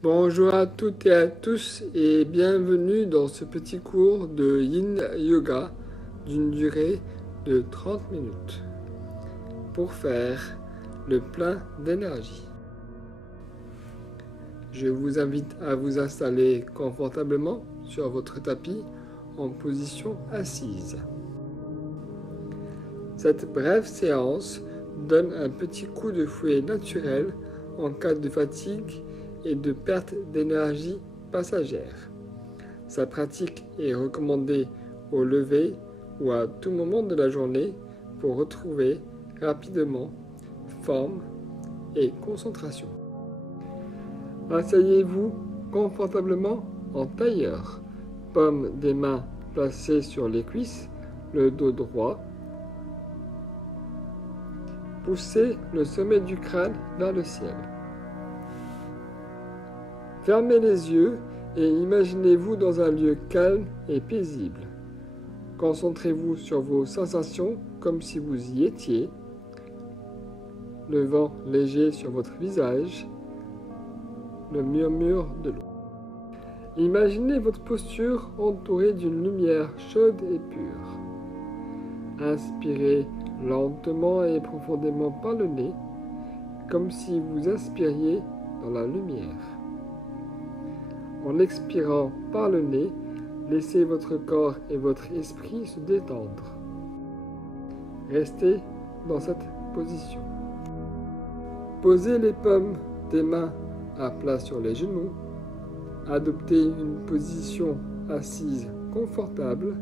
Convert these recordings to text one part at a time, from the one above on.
Bonjour à toutes et à tous et bienvenue dans ce petit cours de Yin Yoga d'une durée de 30 minutes pour faire le plein d'énergie. Je vous invite à vous installer confortablement sur votre tapis en position assise. Cette brève séance donne un petit coup de fouet naturel en cas de fatigue et de perte d'énergie passagère. Sa pratique est recommandée au lever ou à tout moment de la journée pour retrouver rapidement forme et concentration. Asseyez-vous confortablement en tailleur, paume des mains placées sur les cuisses, le dos droit. Poussez le sommet du crâne vers le ciel. Fermez les yeux et imaginez-vous dans un lieu calme et paisible. Concentrez-vous sur vos sensations comme si vous y étiez. Le vent léger sur votre visage, le murmure de l'eau. Imaginez votre posture entourée d'une lumière chaude et pure. Inspirez lentement et profondément par le nez, comme si vous inspiriez dans la lumière. En expirant par le nez, laissez votre corps et votre esprit se détendre. Restez dans cette position. Posez les paumes des mains à plat sur les genoux. Adoptez une position assise confortable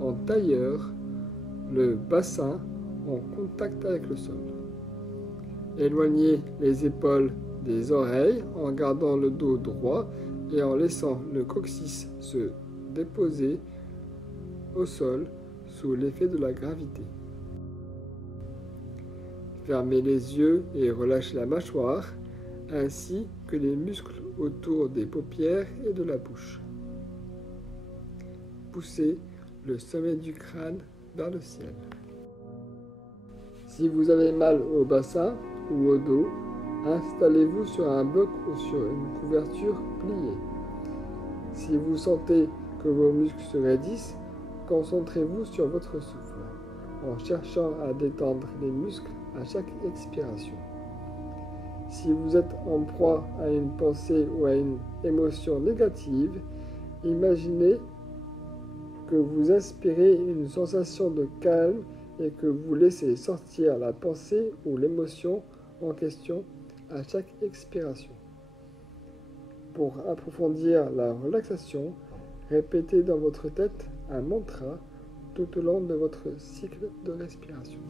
en tailleur, le bassin en contact avec le sol. Éloignez les épaules des oreilles en gardant le dos droit et en laissant le coccyx se déposer au sol sous l'effet de la gravité. Fermez les yeux et relâchez la mâchoire, ainsi que les muscles autour des paupières et de la bouche. Poussez le sommet du crâne vers le ciel. Si vous avez mal au bassin ou au dos, installez-vous sur un bloc ou sur une couverture pliée. Si vous sentez que vos muscles se raidissent, concentrez-vous sur votre souffle, en cherchant à détendre les muscles à chaque expiration. Si vous êtes en proie à une pensée ou à une émotion négative, imaginez que vous inspirez une sensation de calme et que vous laissez sortir la pensée ou l'émotion en question à chaque expiration. Pour approfondir la relaxation, répétez dans votre tête un mantra tout au long de votre cycle de respiration.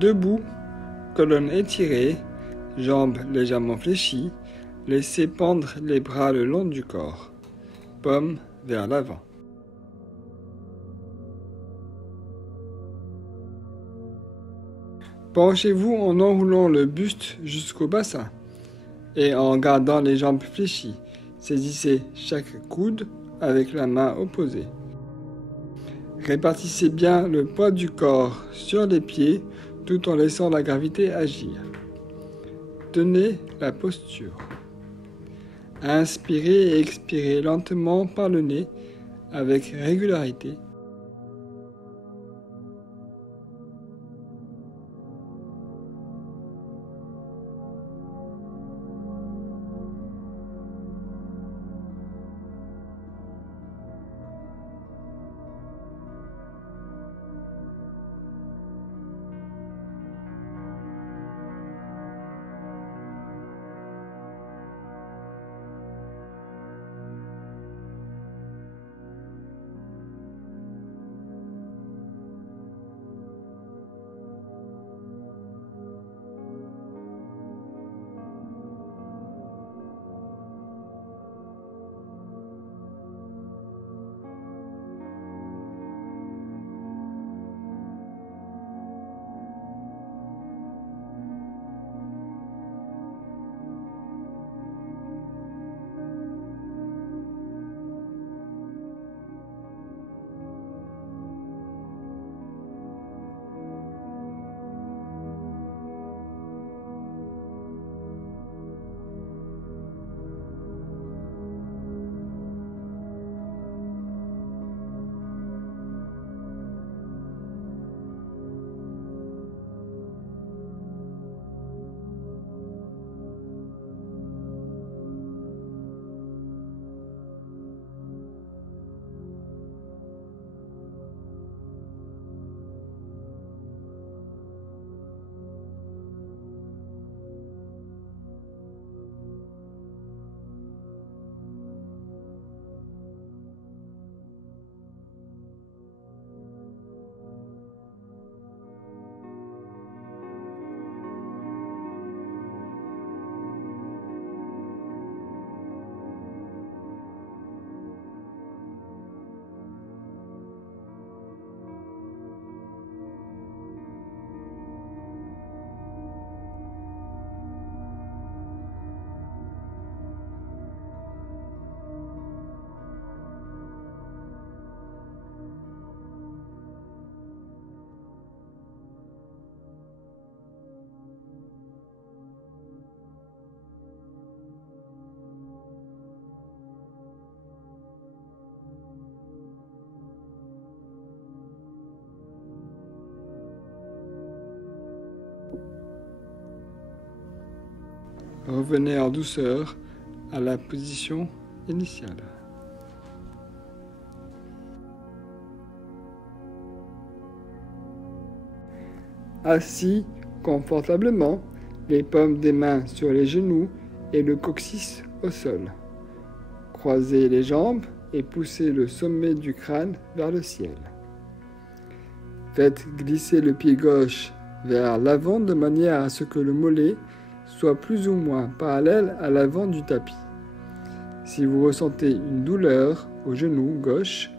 Debout, colonne étirée, jambes légèrement fléchies, laissez pendre les bras le long du corps, paume vers l'avant. Penchez-vous en enroulant le buste jusqu'au bassin et en gardant les jambes fléchies. Saisissez chaque coude avec la main opposée. Répartissez bien le poids du corps sur les pieds tout en laissant la gravité agir. Tenez la posture. Inspirez et expirez lentement par le nez avec régularité. Revenez en douceur à la position initiale. Assis confortablement, les paumes des mains sur les genoux et le coccyx au sol. Croisez les jambes et poussez le sommet du crâne vers le ciel. Faites glisser le pied gauche vers l'avant de manière à ce que le mollet soit plus ou moins parallèle à l'avant du tapis. Si vous ressentez une douleur au genou gauche,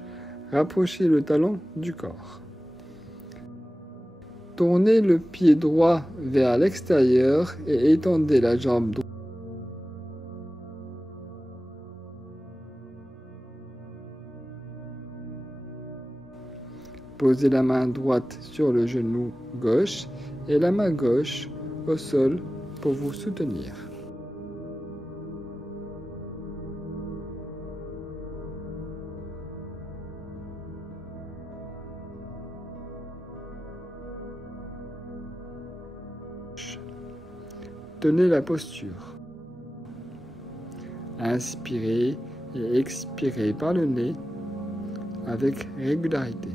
rapprochez le talon du corps. Tournez le pied droit vers l'extérieur et étendez la jambe droite. Posez la main droite sur le genou gauche et la main gauche au sol pour vous soutenir. Tenez la posture. Inspirez et expirez par le nez avec régularité.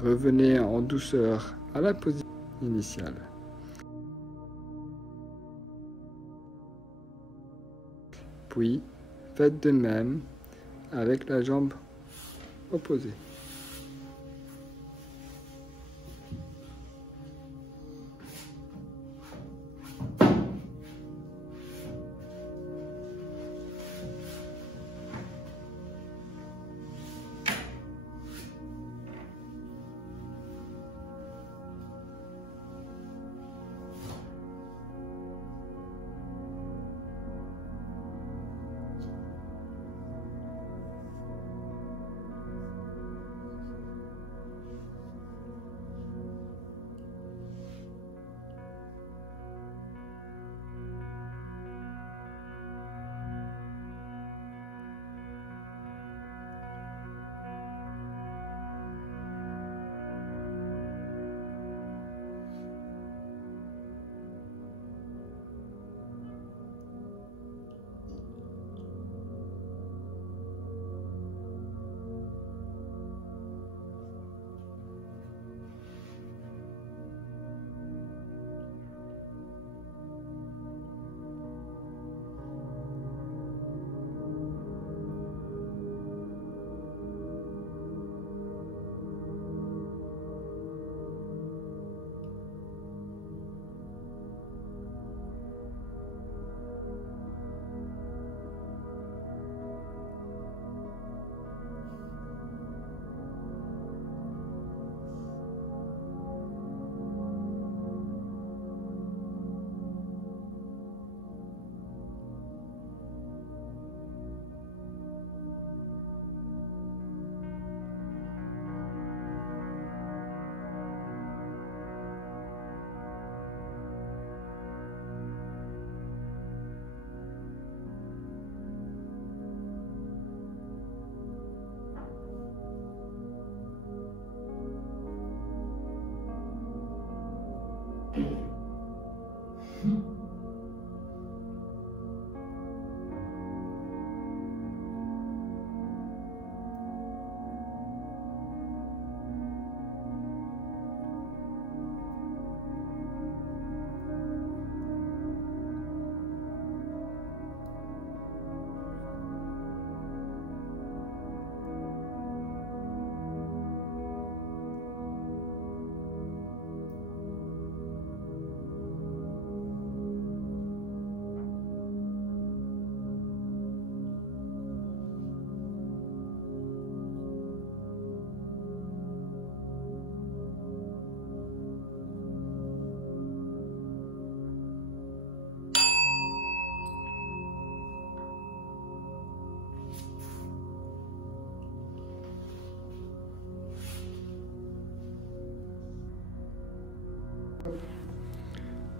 Revenez en douceur à la position initiale. Puis, faites de même avec la jambe opposée.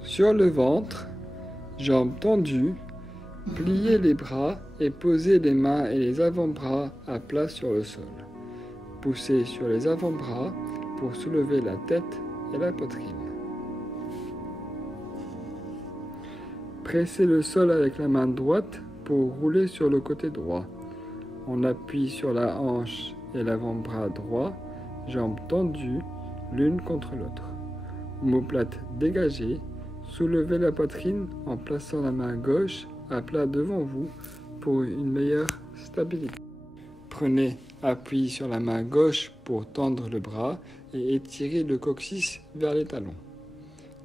Sur le ventre, jambes tendues, pliez les bras et posez les mains et les avant-bras à plat sur le sol. Poussez sur les avant-bras pour soulever la tête et la poitrine. Pressez le sol avec la main droite pour rouler sur le côté droit. On appuie sur la hanche et l'avant-bras droit, jambes tendues l'une contre l'autre. Omoplate dégagée, soulevez la poitrine en plaçant la main gauche à plat devant vous pour une meilleure stabilité. Prenez appui sur la main gauche pour tendre le bras et étirez le coccyx vers les talons,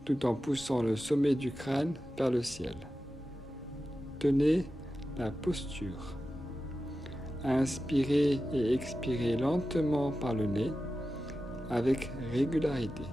tout en poussant le sommet du crâne vers le ciel. Tenez la posture. Inspirez et expirez lentement par le nez avec régularité.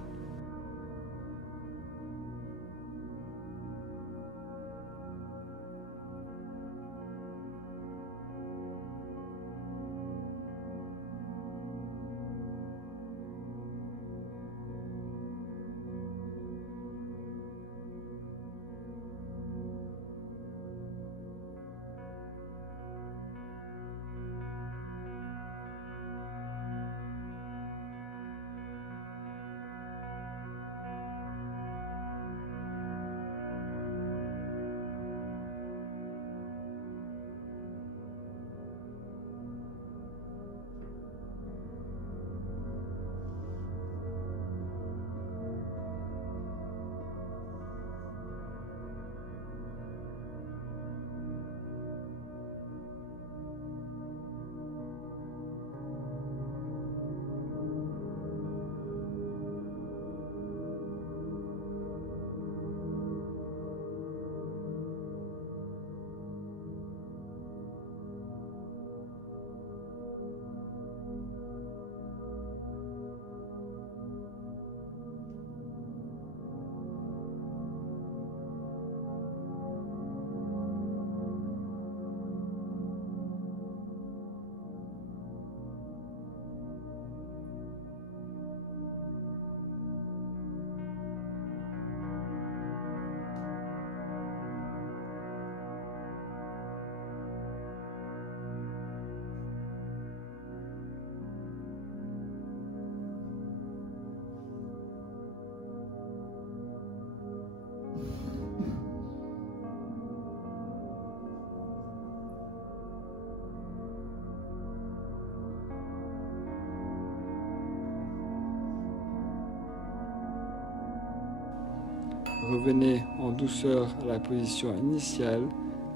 Revenez en douceur à la position initiale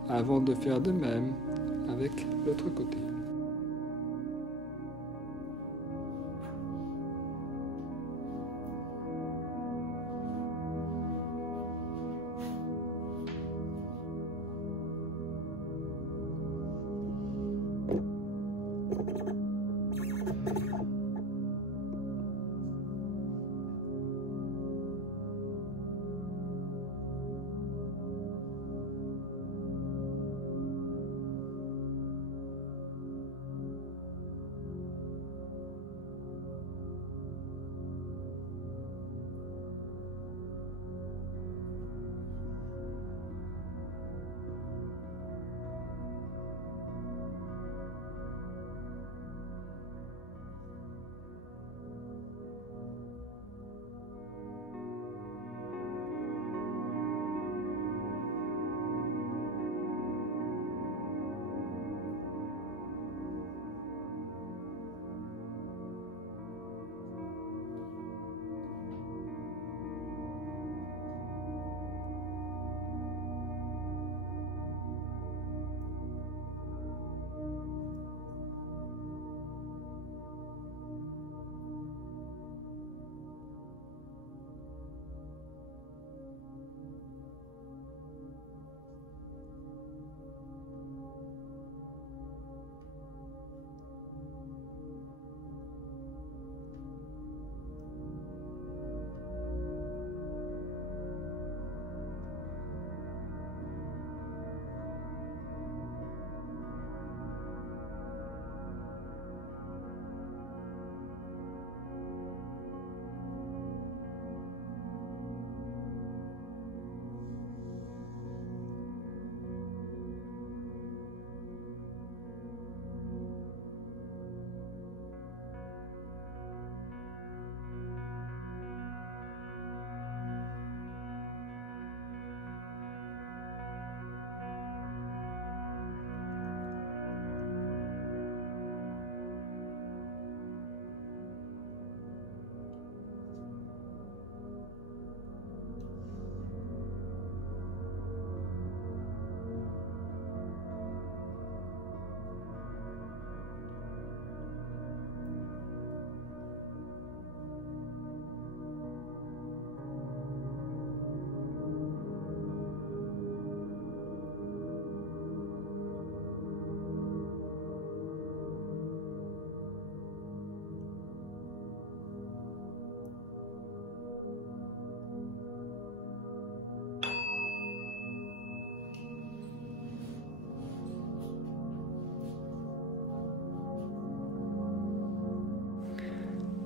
avant de faire de même avec l'autre côté.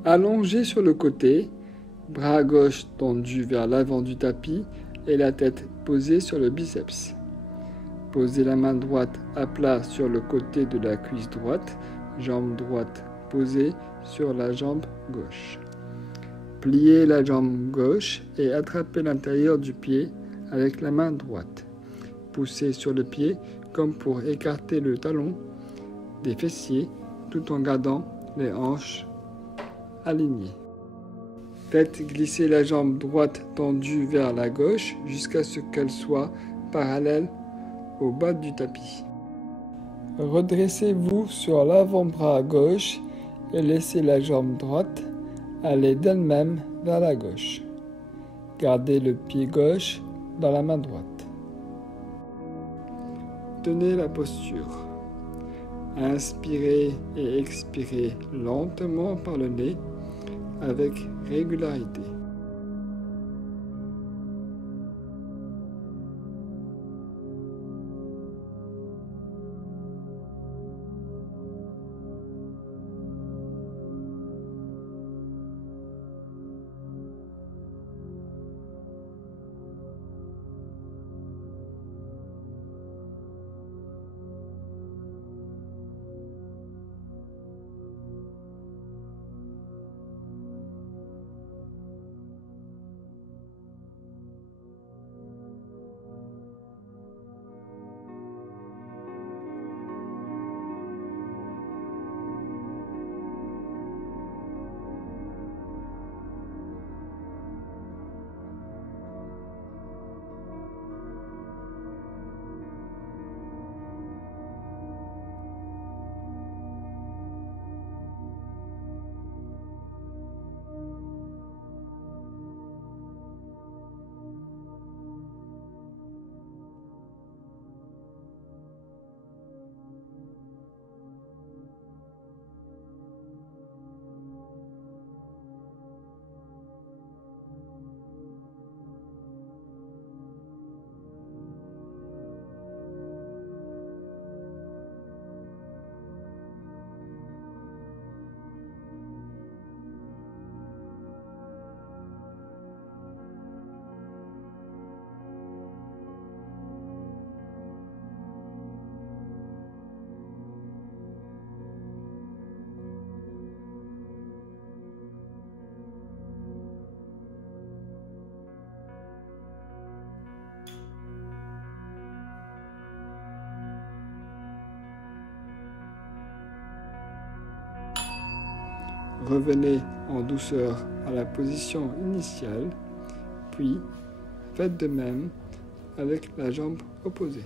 Allongé sur le côté, bras gauche tendu vers l'avant du tapis et la tête posée sur le biceps. Posez la main droite à plat sur le côté de la cuisse droite, jambe droite posée sur la jambe gauche. Pliez la jambe gauche et attrapez l'intérieur du pied avec la main droite. Poussez sur le pied comme pour écarter le talon des fessiers tout en gardant les hanches alignées. Faites glisser la jambe droite tendue vers la gauche jusqu'à ce qu'elle soit parallèle au bas du tapis. Redressez-vous sur l'avant-bras gauche et laissez la jambe droite aller d'elle-même vers la gauche. Gardez le pied gauche dans la main droite. Tenez la posture. Inspirez et expirez lentement par le nez avec régularité. Revenez en douceur à la position initiale, puis faites de même avec la jambe opposée.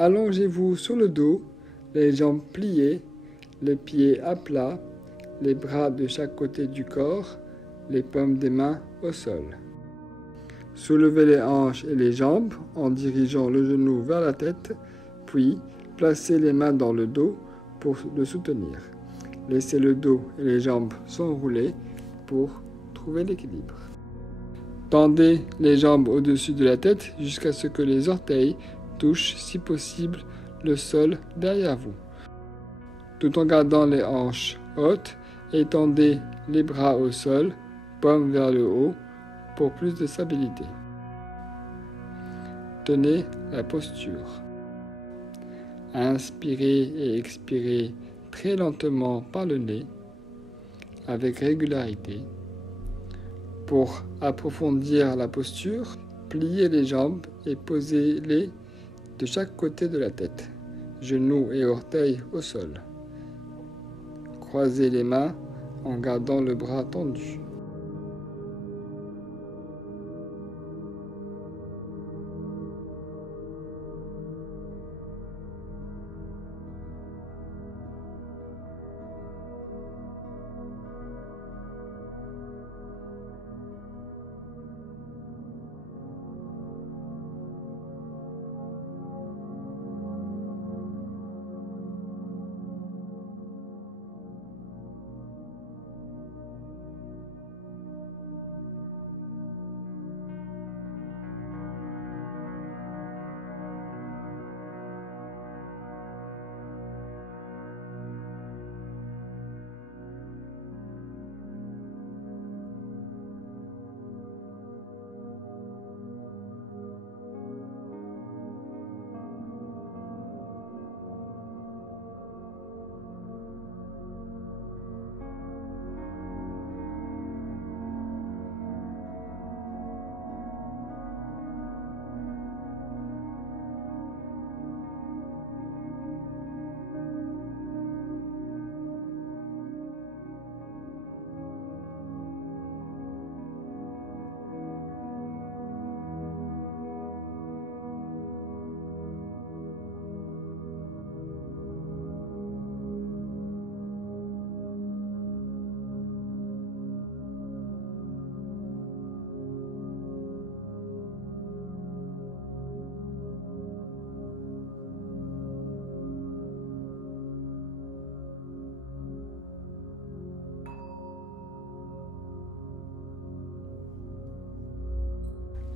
Allongez-vous sur le dos, les jambes pliées, les pieds à plat, les bras de chaque côté du corps, les paumes des mains au sol. Soulevez les hanches et les jambes en dirigeant le genou vers la tête, puis placez les mains dans le dos pour le soutenir. Laissez le dos et les jambes s'enrouler pour trouver l'équilibre. Tendez les jambes au-dessus de la tête jusqu'à ce que les orteils touchent, si possible, le sol derrière vous. Tout en gardant les hanches hautes, étendez les bras au sol, paumes vers le haut, pour plus de stabilité. Tenez la posture. Inspirez et expirez très lentement par le nez, avec régularité. Pour approfondir la posture, pliez les jambes et posez-les de chaque côté de la tête, genoux et orteils au sol. Croisez les mains en gardant le bras tendu.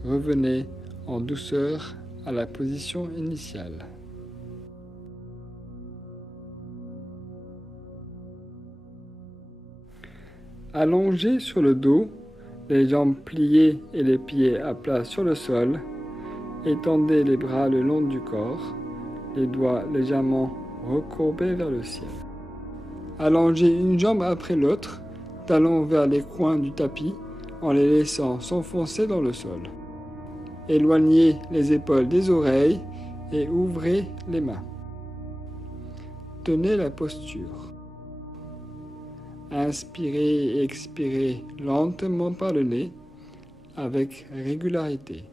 Revenez en douceur à la position initiale. Allongé sur le dos, les jambes pliées et les pieds à plat sur le sol, étendez les bras le long du corps, les doigts légèrement recourbés vers le ciel. Allongez une jambe après l'autre, talons vers les coins du tapis, en les laissant s'enfoncer dans le sol. Éloignez les épaules des oreilles et ouvrez les mains. Tenez la posture. Inspirez et expirez lentement par le nez avec régularité.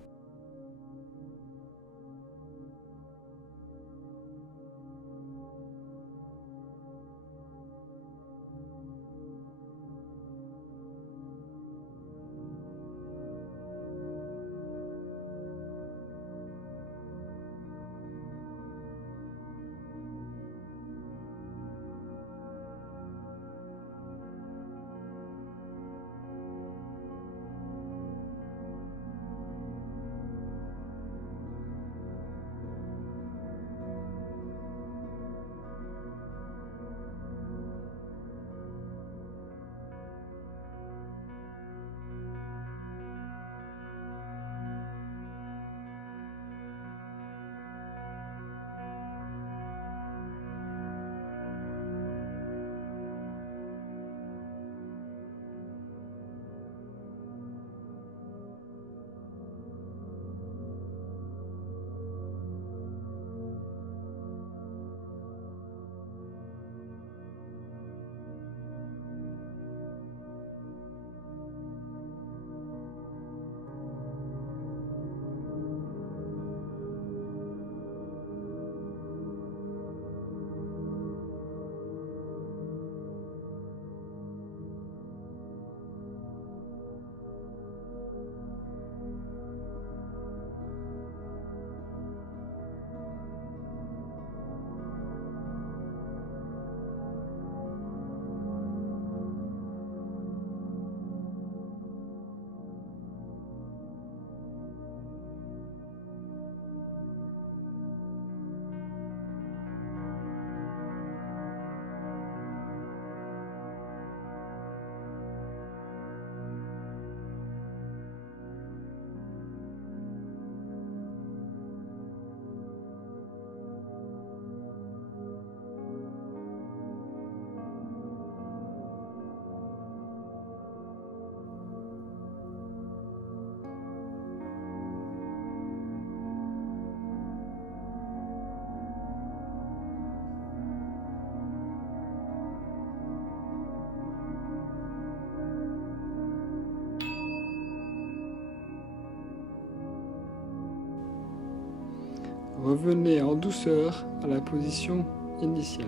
revenez en douceur à la position initiale.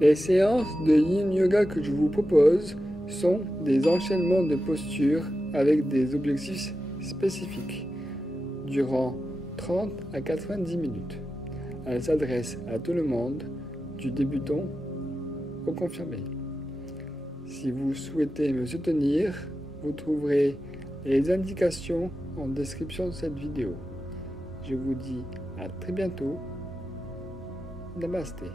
Les séances de Yin Yoga que je vous propose sont des enchaînements de postures avec des objectifs spécifiques, durant 30 à 90 minutes. Elles s'adressent à tout le monde, du débutant au confirmé. Si vous souhaitez me soutenir, vous trouverez les indications en description de cette vidéo. Je vous dis à très bientôt. Namasté.